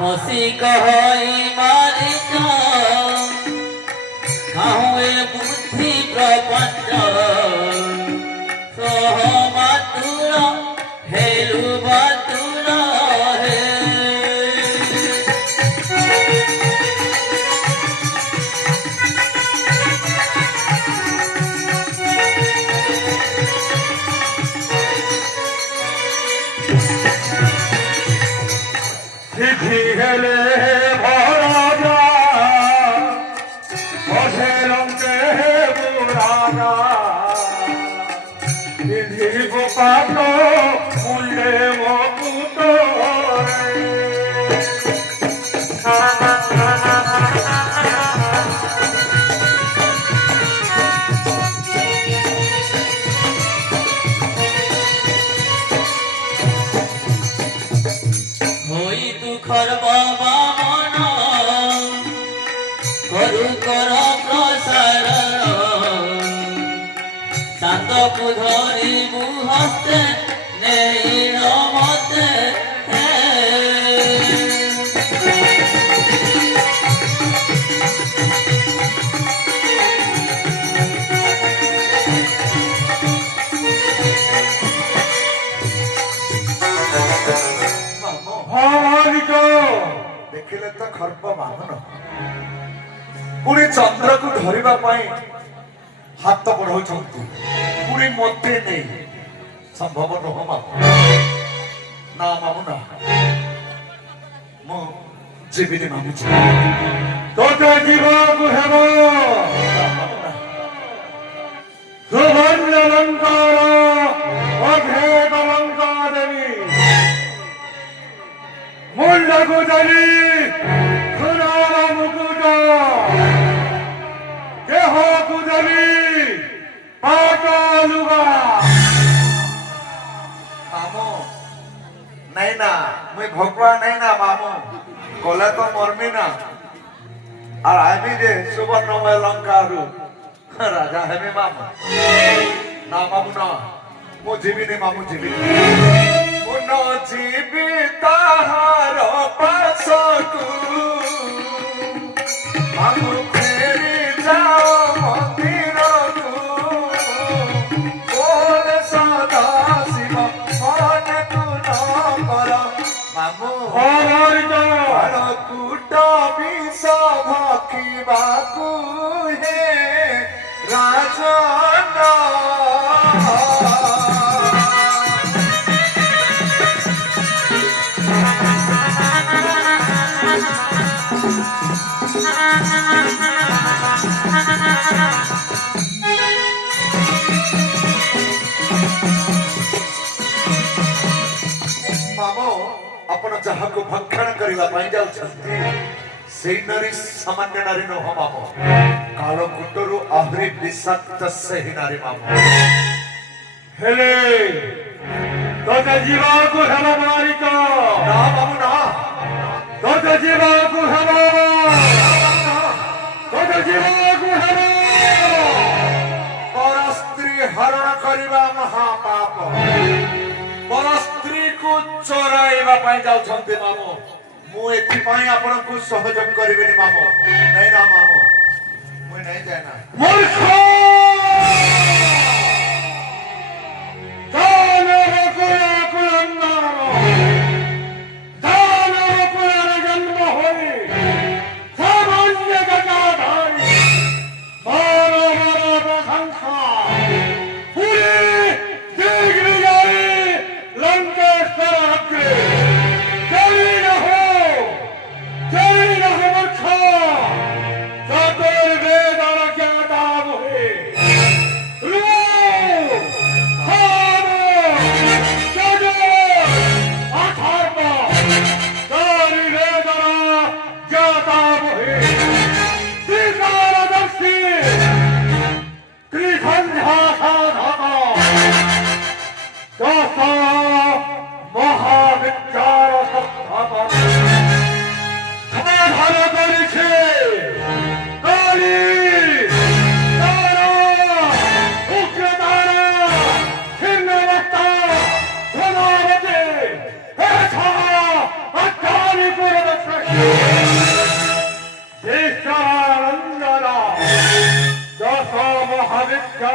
हसी कहई मारिच काहुए बुद्धि प्रपंच सहमातुर हेलु बातुर हे চিঠি হেলে ভরা বসে রঙে বুড়াগা বিধি গোপাল মূল্যে মকুত হই দুঃখর বাবা মন করু কর প্রসার শান্তকু ধরিবু হস্তে নেই মতে ଦେଖିଲେ ତ ଖର୍ବ ବାମନ ପୁଣି ଚନ୍ଦ୍ରକୁ ଧରିବା ପାଇଁ ହାତ ବଢାଉଛନ୍ତି ପୁଣି ମତେ ନେଇ ସମ୍ଭବ ନୁହଁ ମାମୁ ନା ମାମୁ ନା ମୁଁ ଯିବିନି ମାମୁଛି ତୋତେ ଯିବାକୁ ହେବ ସୁବର୍ଣ୍ଣ ଲଙ୍କାର ଅଭେଦ ଲଙ୍କା ଦେବୀ ମୁଣ୍ଡକୁ ଧରି ସୁନାର ମୁକୁଟ ଦେହକୁ ଧରି ପାଟ ଲୁଗା ମାମୁ ନାଇଁ ନା ମୁଇଁ ଭଗବାନ ନାଇଁ ନା ମାମୁ ଗଲେ ତ ମରମି ନା আর আমি যে সুবর্ণময় লঙ্কারু রাজা হেমি মামু না মামু না মু জীবিনি মামু জীবিনি মুন জীবি তাহার পাশকু মামু ফেরি যাও মন্দিরকু বল সদা শিব মনকু ন কর মামু হর কুট বিষ ভকিবাকু হে রাজন ଆପଣ ଯାହାକୁ ଭକ୍ଷଣ କରିବା ପାଇଁ ଯାଉଛନ୍ତି ସେଇ ନାରୀ ସାମାନ୍ୟ ନାରୀ ନୁହଁ ମାମ କାଳକୂଟରୁ ଆହୁରି ବିଷାକ୍ତ ସେହି ନାରୀ ମାମ ହେଲେ ତୋତେ ଯିବାକୁ ହେବ ମାରିକ ନା ମାମୁ ନା ତୋତେ ଯିବାକୁ ହେବ ତୋତେ ଯିବାକୁ ହେବ ପର ସ୍ତ୍ରୀ ହରଣ କରିବା ମହାପାପ ପର ସ୍ତ୍ରୀକୁ ଚୋରାଇବା ପାଇଁ ଯାଉଛନ୍ତି ମାମୁ ମୁଁ ଏଥିପାଇଁ ଆପଣଙ୍କୁ ସହଯୋଗ କରିବିନି ମାମୁ ନାଇଁ ନା ମାମୁ ମୁଁ ନାଇଁ ଯାଏ ନା ମୂର୍ଖ ଜନ୍ମ ହୋଇ ସାମାନ୍ୟ ଗଦାଧାରୀ ମାନବର ପ୍ରଶଂସା ঈশ্বরানন্দনা দশ মহাবিদ্যা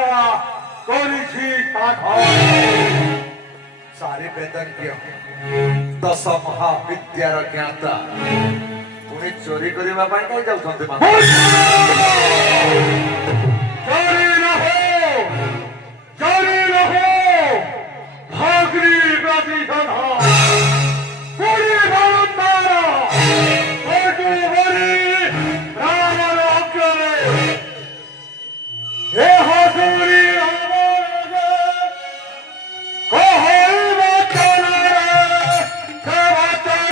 করিছি সাধন। सारे वेदज्ञ दश महाविद्यार ज्ञाता पुणी चोरी करने कहीं जाऊँ চরি রহো, চরি রহো, ভাগ্নি প্রতিশোধ পুরী ভারতার কটু বলি রামর অগ্রে হে হাসুরি রামরাজে কহই বচনরে সে বচন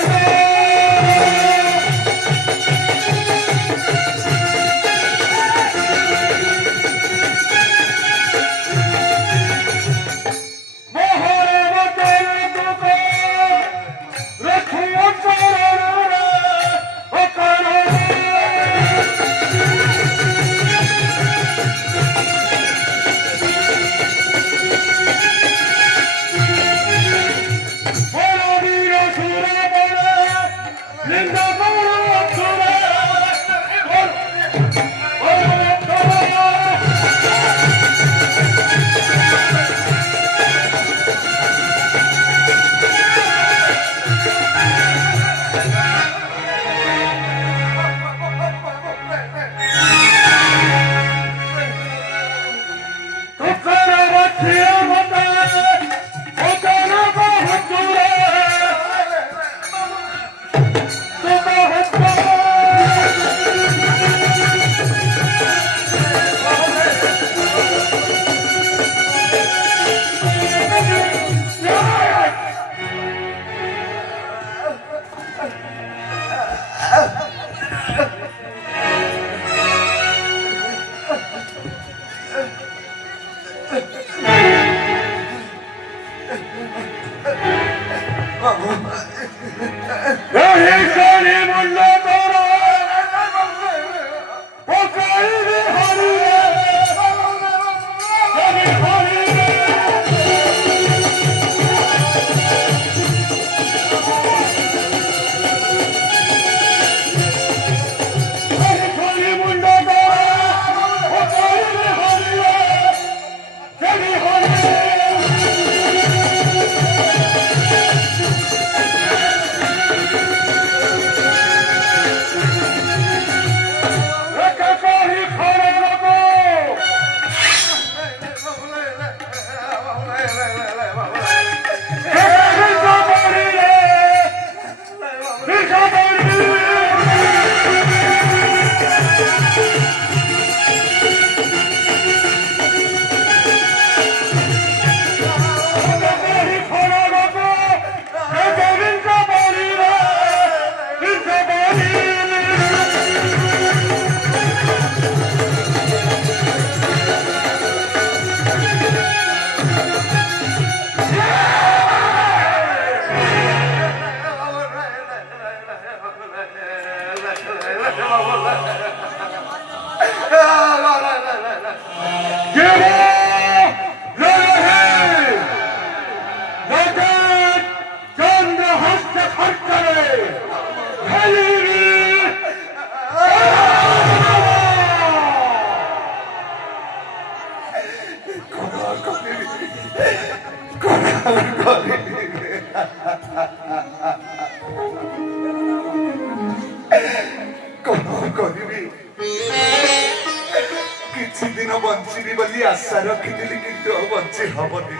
କିଛି ଦିନ ବଞ୍ଚିବି ବୋଲି ଆଶା ରଖିଥିଲି କିନ୍ତୁ ଆଉ ବଞ୍ଚି ହବନି।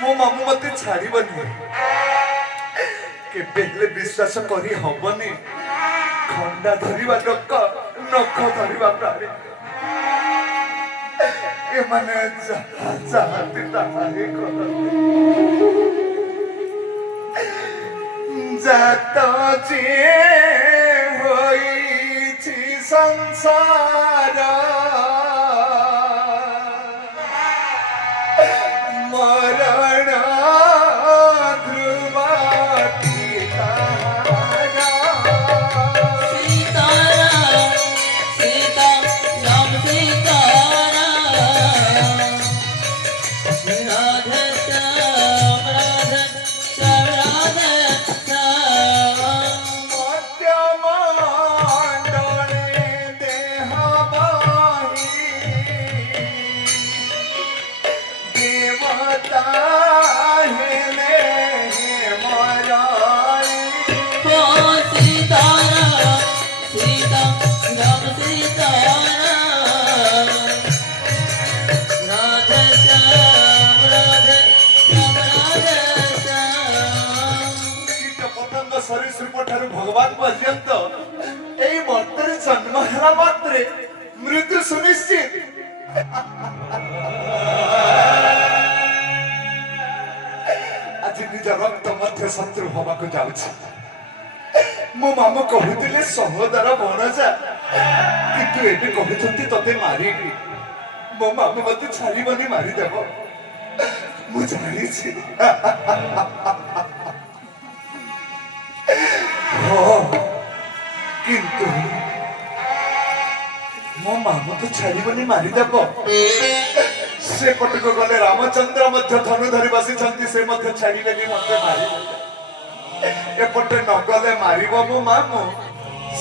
ମୋ ମାମୁଁ ମତେ ଛାଡିବନି, କେବେ ହେଲେ ବିଶ୍ୱାସ କରି ହବନି। ଖଣ୍ଡା ଧରିବା ଲୋକ, ନଖ ଧରିବା ପ୍ରାଣୀ, ଏମାନେ ଯାହା ଚାହାନ୍ତି ତାହା ହିଁ କରନ୍ତି। ଜାତ ଯିଏ ହୋଇଛି ସଂସାର ମରଣ ଧ୍ରୁବ राधे श्याम राधे श्याम राधे श्याम ଶ୍ରୀପଠାରୁ ଭଗବାନ ପର୍ଯ୍ୟନ୍ତ ଏଇ ମର୍ତ୍ତରେ ଜନ୍ମ ହେଲା ମାତ୍ରେ ମୃତ୍ୟୁ ସୁନିଶ୍ଚିତ। ଆଜି ନିଜ ରକ୍ତ ମଧ୍ୟ ଶତ୍ରୁ ହବାକୁ ଯାଉଛି। ମୋ ମାମୁଁ କହୁଥିଲେ ସହୋଦର ଭଣଜା, କିନ୍ତୁ ଏବେ କହୁଛନ୍ତି ତତେ ମାରିବି। ମୋ ମାମୁଁ ମତେ ଛାଡ଼ିବନି, ମାରିଦେବ। ମୁଁ ଜାଣିଛି। କିନ୍ତୁ ମୋ ମାମୁଁ ତ ଛାଡ଼ିବନି, ମାରିଦେବ। ସେପଟକୁ ଗଲେ ରାମଚନ୍ଦ୍ର ମଧ୍ୟ ଧନୁ ଧରି ବସିଛନ୍ତି, ସେ ମଧ୍ୟ ଛାଡ଼ିବେନି, ମତେ ମାରିଦେବେ। ଏପଟେ ନ ଗଲେ ମାରିବ ମୋ ମାମୁଁ,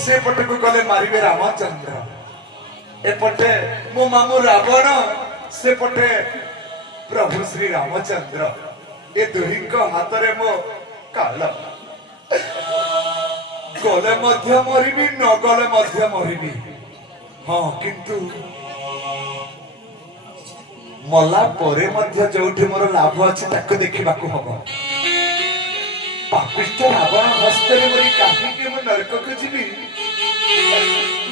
ସେପଟକୁ ଗଲେ ମାରିବେ ରାମଚନ୍ଦ୍ର। ଏପଟେ ମୋ ମାମୁଁ ରାବଣ, ସେପଟେ ପ୍ରଭୁ ଶ୍ରୀ ରାମଚନ୍ଦ୍ର। ଏ ଦୁହିଁଙ୍କ ହାତରେ ମୋ କାଳ। ଗଲେ ମଧ୍ୟ ମରିବି, ନ ଗଲେ ମଧ୍ୟ ମରିବି। ହଁ, କିନ୍ତୁ ମଲା ପରେ ମଧ୍ୟ ଯୋଉଠି ମୋର ଲାଭ ଅଛି ତାକୁ ଦେଖିବାକୁ ହବ। ପାପିଷ୍ଠ ରାବଣ ହସ୍ତରେ ମରି କାହିଁକି ମୁଁ ନରକକୁ ଯିବି?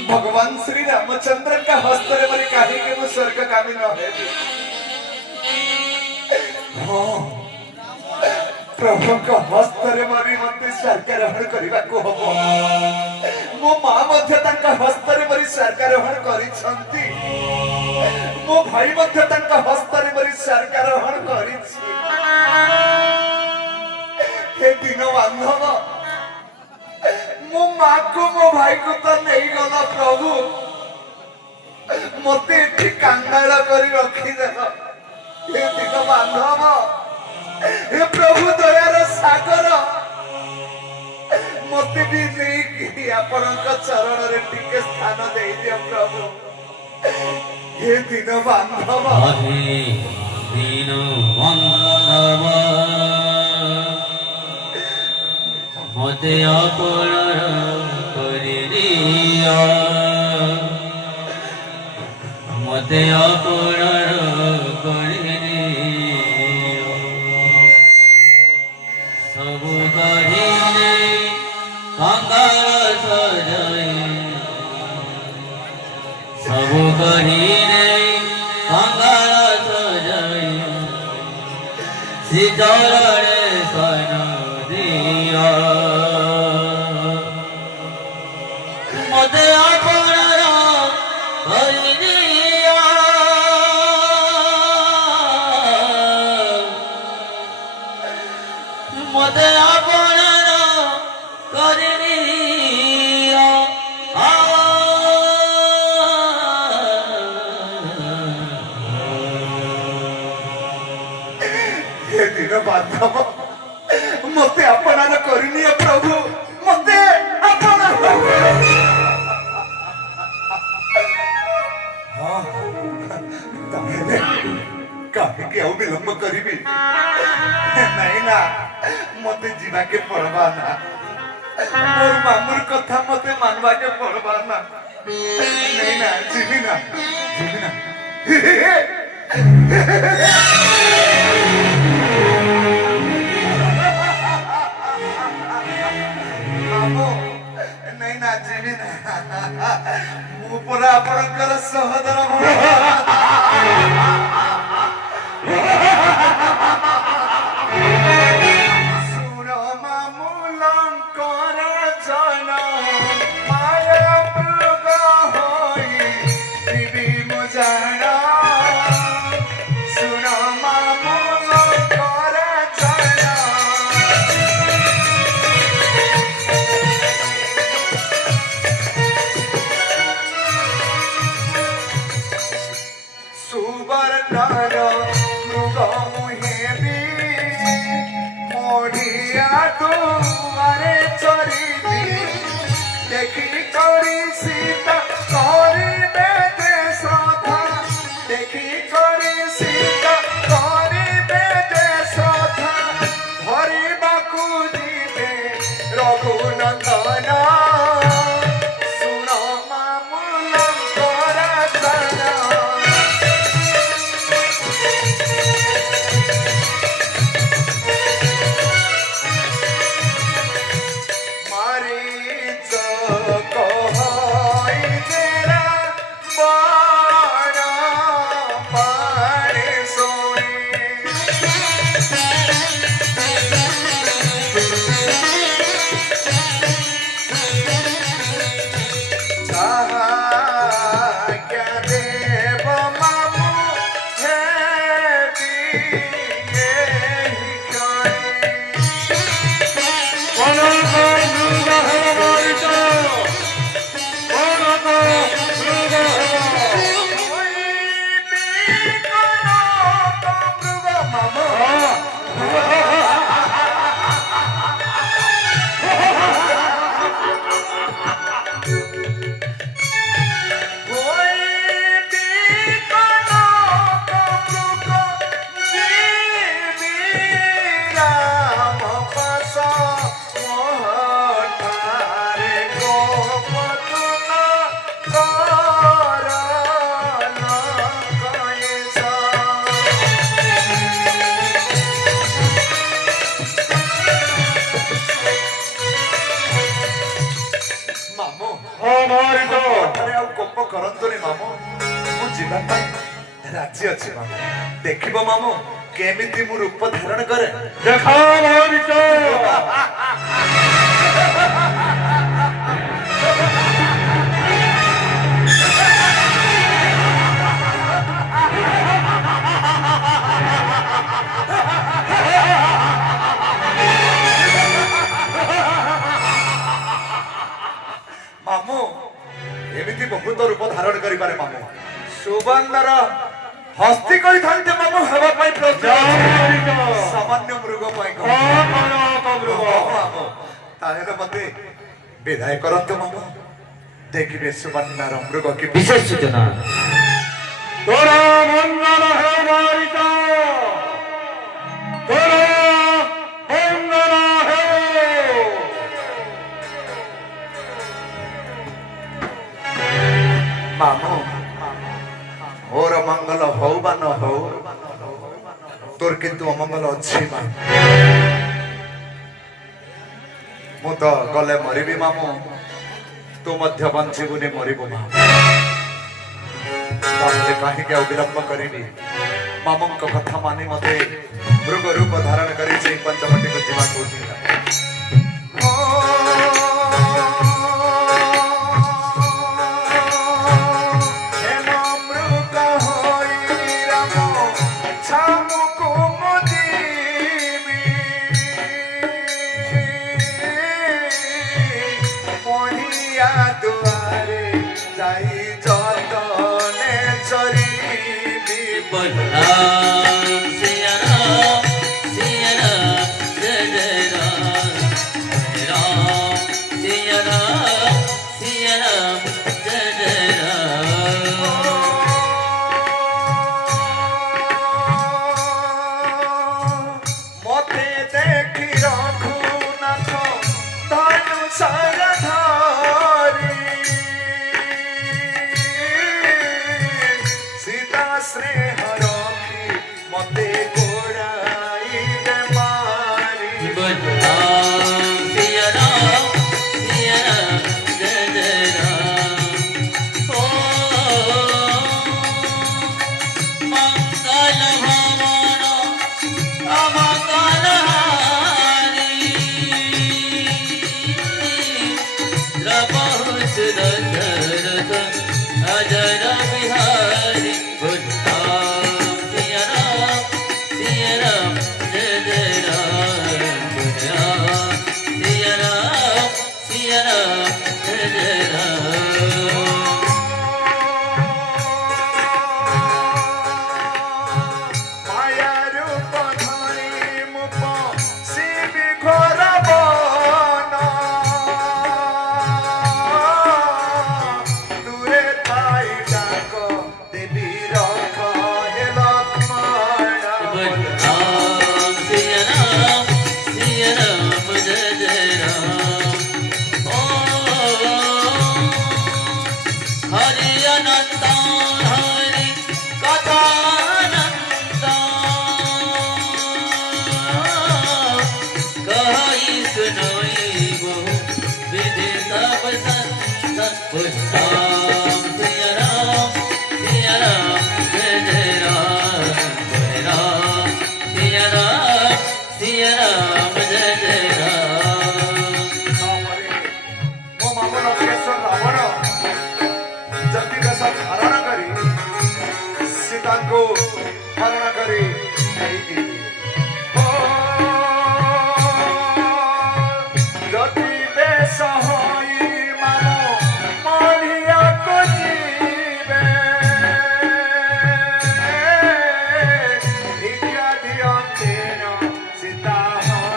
ଭଗବାନ ଶ୍ରୀ ରାମଚନ୍ଦ୍ରଙ୍କ ହସ୍ତରେ ମରି କାହିଁକି ମୁଁ ସ୍ୱର୍ଗଗାମୀ ନ ହେବି? ହଁ, ପ୍ରଭୁଙ୍କ ହସ୍ତରେ ମରି ମତେ ସ୍ୱର୍ଗାରୋହଣ କରିବାକୁ ହବ। ମୋ ମା ମଧ୍ୟ ତାଙ୍କ ହସ୍ତରେ ମରି ସ୍ୱର୍ଗାରୋହଣ କରିଛନ୍ତି। ମୋ ଭାଇ ମଧ୍ୟ ତାଙ୍କ ହସ୍ତରେ ମରି ସ୍ୱର୍ଗାରୋହଣ କରିଛି। हे दिन बांधव, मो माँ को मो भाई को तो नहीं गला प्रभु, मते एठी कांगाल करी रखी देल। हे दिन बांधव, हे प्रभु दयार सागर, मते भी नहीं आपनक चरण रे टिके स्थान दे दियो प्रभु। हे दिन बांधव, दिन बांधव मते अपराध करि दिया, मते अपराध करि दिया। सब कहिने कंगाल सजाई, सब कहिने कंगाल सजाई, सितारे सना दिया। मते अपराध करि दिया, मते अपराध करि दिया। हे दिन बांधव, मते अपनार करनी प्रभु, मते अपना कहीं विलंब करी नहीं ना, मते जीवा के पड़वा ना। मोर मामुर कथा मते मानवा के पड़वा ना। नहीं ना, जीवी ना, जीवी ना। नहीं ना, जीवी ना। मु पूरा आपनकर सहोदर सुन मामू लंकर जन माया मृग होई जीवी मु जाना। सुन मामू लंकर जन सुवर्णर मृग मुहेबी मोढ़िया दुआरे चरिबी। देखी करी सीता करिबे देश था, देखी करी सीता करिबे देश था। धरिबाकु जिबे रघुनंदन, सुन मामू लंकर जन। ରାଜି ଅଛି ମାମୁ। ଦେଖିବ ମାମୁ କେମିତି ମୁଁ ରୂପ ଧାରଣ କରେ। ଦେଖା ମହାରିଚ ମାମୁ ଏମିତି ବହୁତ ରୂପ ଧାରଣ କରିପାରେ ମାମୁ। ସୁବର୍ଣ୍ଣର ହସ୍ତି କହିଥାନ୍ତେ ମାମୁ ହେବା ପାଇଁ ସାମାନ୍ୟ ମୃଗ ପାଇଁ ମାମୁ। ତାହେଲେ ମତେ ବିଦାୟ କରନ୍ତୁ ମାମୁ। ଦେଖିବେ ସୁବର୍ଣ୍ଣର ମୃଗ କି বিশেষ সূচনা তোর মঙ্গল হে মহারিচ তোর মঙ্গল হে ମାମୁ ମୋର ମଙ୍ଗଳ ହଉ ବା ନ ହଉ ତୋର କିନ୍ତୁ ଅମଙ୍ଗଳ ଅଛି ମା। ମୁଁ ତ ଗଲେ ମରିବି ମାମୁ, ତୁ ମଧ୍ୟ ବଞ୍ଚିବୁନି ମରିବୁ ମା। ତାହେଲେ କାହିଁକି ଆଉ ବିଳମ୍ବ କରିବି? ମାମୁଙ୍କ କଥା ମାନି ମତେ ମୃଗ ରୂପ ଧାରଣ କରି ସେଇ ପଞ୍ଚବଟିକୁ ଯିବାକୁ ଉଠିଲା। राम सिया राम जय जय राम सिया राम जय जय राम। मते देखी रघुनाथ धनुषर धारी सीता स्नेह रखी मते गोड़ाई मारी। राम सिया राम जय जय राम। ओ मंगल भवन अमंगल हारी द्रवहु दशरथ अजर बिहारी। राम सिया राम जय जय राम। राम सिया राम जय जय राम। माया रूप धरी मुप शिवी घोर बन दूरे थाई डाक देवी रख हे लक्ष्मण। राम सिया राम जय जय राम। ओ हरि अनंत हरि कथानंद कहि सुनोई बहु विधि सब संत। राम सिया राम जय जय राम। राम सिया राम जय जय राम। ତାପରେ ମୋ ମାମୁ ଲକ୍ଷ୍ମେଶ୍ୱର ରାବଣ ଜତି ବେଶ ଧାରଣ କରି ସୀତାଙ୍କୁ ହରଣ କରି ନେଇଯିବେ। ଜତି ବେଶ ହୋଇ ମାମୁ ମଣିଆକୁ ଯିବେ। ଭିକ୍ଷା ଦିଅନ୍ତେ ନ ସୀତା ହରଣ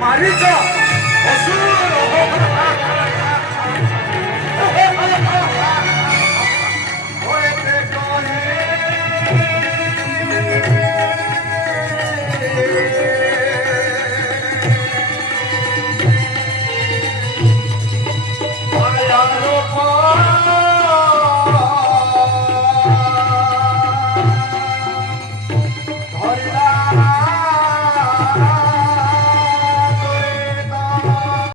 ମାରିଛ ଅସୁର